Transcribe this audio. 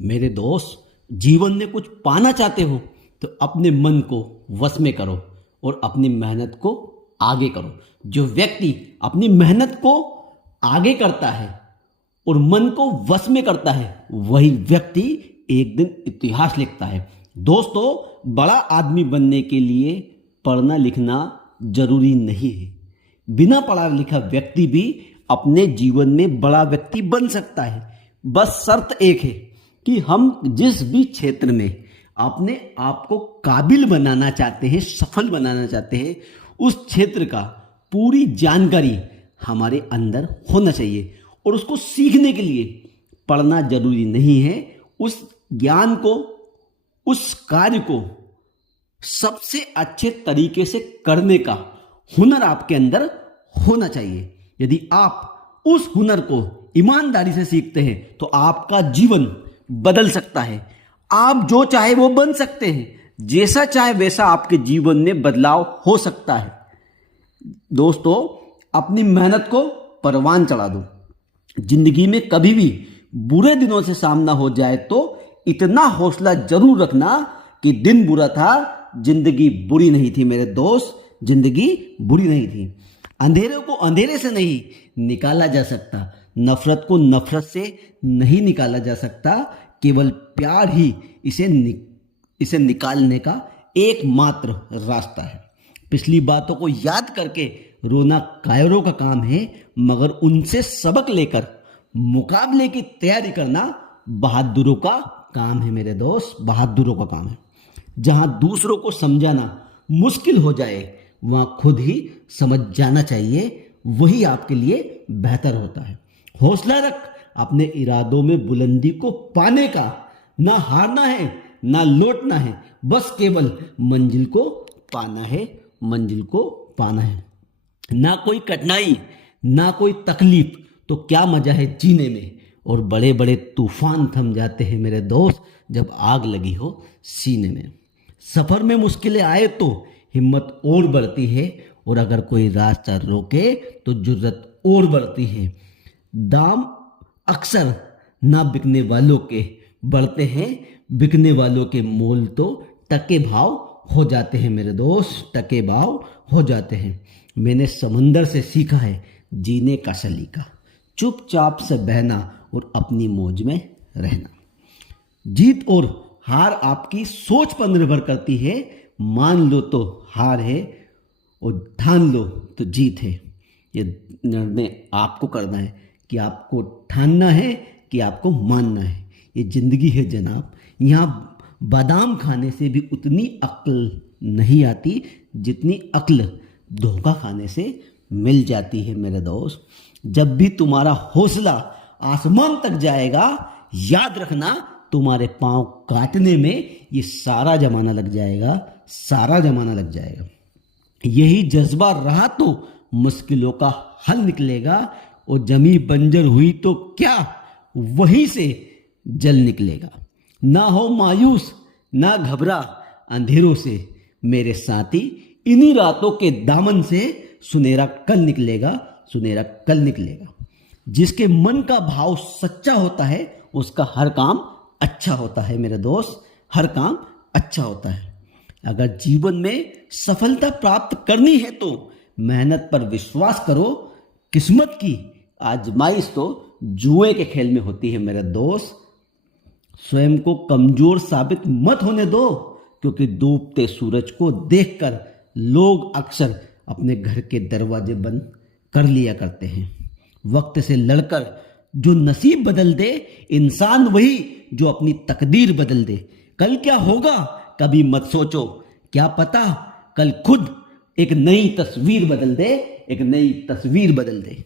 मेरे दोस्त, जीवन में कुछ पाना चाहते हो तो अपने मन को वश में करो और अपनी मेहनत को आगे करो। जो व्यक्ति अपनी मेहनत को आगे करता है और मन को वश में करता है, वही व्यक्ति एक दिन इतिहास लिखता है। दोस्तों, बड़ा आदमी बनने के लिए पढ़ना लिखना जरूरी नहीं है। बिना पढ़ा लिखा व्यक्ति भी अपने जीवन में बड़ा व्यक्ति बन सकता है। बस शर्त एक है कि हम जिस भी क्षेत्र में अपने आप को काबिल बनाना चाहते हैं, सफल बनाना चाहते हैं, उस क्षेत्र का पूरी जानकारी हमारे अंदर होना चाहिए। और उसको सीखने के लिए पढ़ना जरूरी नहीं है। उस ज्ञान को, उस कार्य को सबसे अच्छे तरीके से करने का हुनर आपके अंदर होना चाहिए। यदि आप उस हुनर को ईमानदारी से सीखते हैं तो आपका जीवन बदल सकता है। आप जो चाहे वो बन सकते हैं। जैसा चाहे वैसा आपके जीवन में बदलाव हो सकता है। दोस्तों, अपनी मेहनत को परवान चढ़ा दो। जिंदगी में कभी भी बुरे दिनों से सामना हो जाए तो इतना हौसला जरूर रखना कि दिन बुरा था, जिंदगी बुरी नहीं थी। मेरे दोस्त, जिंदगी बुरी नहीं थी। अंधेरे को अंधेरे से नहीं निकाला जा सकता, नफरत को नफरत से नहीं निकाला जा सकता। केवल प्यार ही इसे निकालने का एकमात्र रास्ता है। पिछली बातों को याद करके रोना कायरों का काम है, मगर उनसे सबक लेकर मुकाबले की तैयारी करना बहादुरों का काम है। मेरे दोस्त, बहादुरों का काम है। जहां दूसरों को समझाना मुश्किल हो जाए, वहां खुद ही समझ जाना चाहिए। वही आपके लिए बेहतर होता है। हौसला रख, अपने इरादों में बुलंदी को पाने का। ना हारना है, ना लौटना है, बस केवल मंजिल को पाना है, मंजिल को पाना है। ना कोई कठिनाई, ना कोई तकलीफ, तो क्या मजा है जीने में। और बड़े बड़े तूफान थम जाते हैं मेरे दोस्त, जब आग लगी हो सीने में। सफर में मुश्किलें आए तो हिम्मत और बढ़ती है, और अगर कोई रास्ता रोके तो जुर्रत और बढ़ती है। दाम अक्सर ना बिकने वालों के बढ़ते हैं, बिकने वालों के मोल तो टके भाव हो जाते हैं। मेरे दोस्त, टके भाव हो जाते हैं। मैंने समंदर से सीखा है जीने का सलीका, चुपचाप से बहना और अपनी मौज में रहना। जीत और हार आपकी सोच पर निर्भर करती है। मान लो तो हार है और ठान लो तो जीत है। ये निर्णय आपको करना है कि आपको ठानना है कि आपको मानना है। ये जिंदगी है जनाब। यहाँ बादाम खाने से भी उतनी अक्ल नहीं आती जितनी अक्ल धोखा खाने से मिल जाती है। मेरे दोस्त, जब भी तुम्हारा हौसला आसमान तक जाएगा, याद रखना तुम्हारे पांव काटने में ये सारा जमाना लग जाएगा, सारा जमाना लग जाएगा। यही जज्बा रहा तो मुश्किलों का हल निकलेगा, और जमी बंजर हुई तो क्या, वहीं से जल निकलेगा। ना हो मायूस, ना घबरा अंधेरों से मेरे साथी। इन्हीं रातों के दामन से सुनहरा कल निकलेगा, सुनहरा कल निकलेगा। जिसके मन का भाव सच्चा होता है, उसका हर काम अच्छा होता है। मेरे दोस्त, हर काम अच्छा होता है। अगर जीवन में सफलता प्राप्त करनी है तो मेहनत पर विश्वास करो। किस्मत की आजमाइश तो जुए के खेल में होती है। मेरे दोस्त, स्वयं को कमजोर साबित मत होने दो, क्योंकि डूबते सूरज को देखकर लोग अक्सर अपने घर के दरवाजे बंद कर लिया करते हैं। वक्त से लड़कर जो नसीब बदल दे, इंसान वही जो अपनी तकदीर बदल दे। कल क्या होगा कभी मत सोचो, क्या पता कल खुद एक नई तस्वीर बदल दे, एक नई तस्वीर बदल दे।